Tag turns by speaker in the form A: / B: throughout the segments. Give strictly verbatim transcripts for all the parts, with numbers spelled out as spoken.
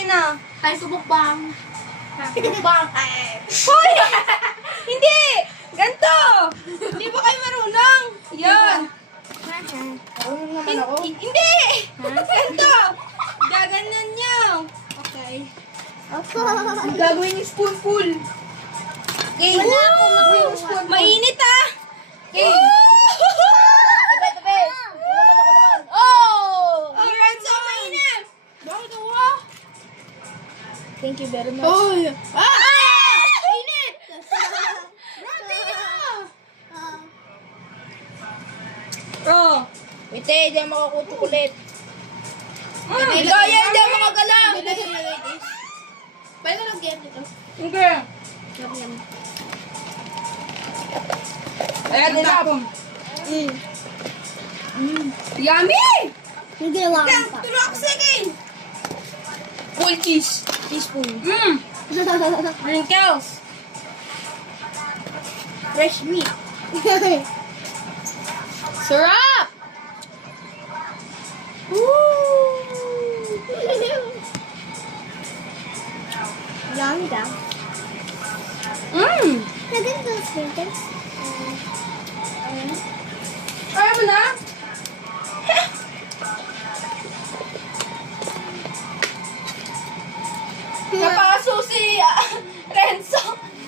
A: na.
B: Time to mukbang. Mukbang time.
A: Hoy! Hindi! Ganto! Hindi ba kayo marunong? Yan.
B: Marunong naman ako.
A: Hin- Hindi! Ganto! Gaganan niyo.
B: Okay.
C: Opo.
B: Gagawin yung spoonful.
A: Okay.
C: Wala akong
A: Woo!
C: makuha.
A: Mainit ah!
B: Okay.
A: Woo!
B: Tabi, tabi. Ako naman, ako naman. Oh!
A: Oh, Renzo, mainit!
B: Bakit ako?
C: Thank you very much.
B: Oh! Ah!
A: Ah! Init! Oh.
B: Wait eh, di ako makakutok ulit.
A: Mm, ikaw yan, hindi ako makagalaw.
B: Hindi na siya ladies. Pwede lang ganyan dito.
A: Okay.
B: Yum, yum.
A: Ayan, tapon.
C: Mm.
A: Mm. Yummy!
C: Hindi lang
A: Kaya,
C: pa.
A: tulog ako sa akin.
B: Full cheese. Teaspoon.
A: Mm. Wrinkles.
B: Fresh meat. Sarap!
C: Lang daw.
A: Mm.
C: Naganda ang sprinkles.
A: Ayaw mo na? Napaso si ah, Renzo.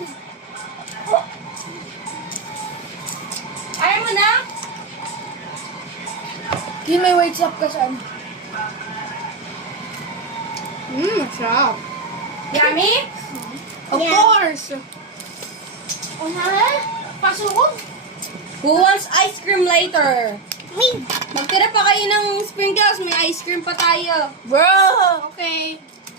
A: Ayaw mo na?
B: Hindi may white sauce ka saan. Mmm, sarap.
A: Yummy?
B: Of
C: Yeah.
B: course!
C: Una?
B: Pasukog!
A: Who wants ice cream later?
C: Me.
A: Magtira pa kayo ng sprinkles. May ice cream pa tayo.
B: Bro! Okay.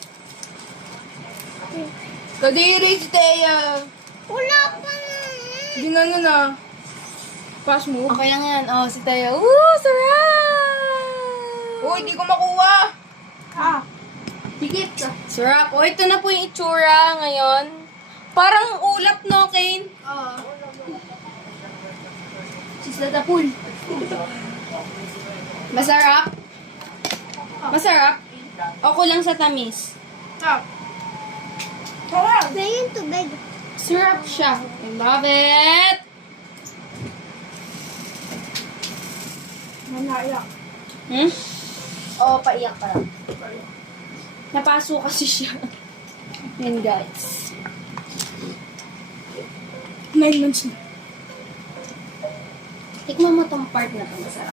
B: Kadiri si Teya.
C: Wala pa na.
B: Ginano na. Pass mo.
A: Okay lang yan. Oh, si Tayo. Woo, sarap!
B: Uy, di ko makuha. Ah. Higit ka.
A: Sarap. O, ito na po yung itsura ngayon. Parang ulap, no, Kane?
B: Oo. Sisla the pool.
A: Masarap? Masarap? O lang sa tamis?
B: Sarap. Sarap.
C: Ba yung tubig?
A: Syrup siya. I love it!
B: Manaiyak.
A: Hmm?
B: Oo, paiyak ka lang.
A: Napaso kasi siya. Yan, guys.
B: Nine months na.
A: Tikman mo tong part na to. Masarap.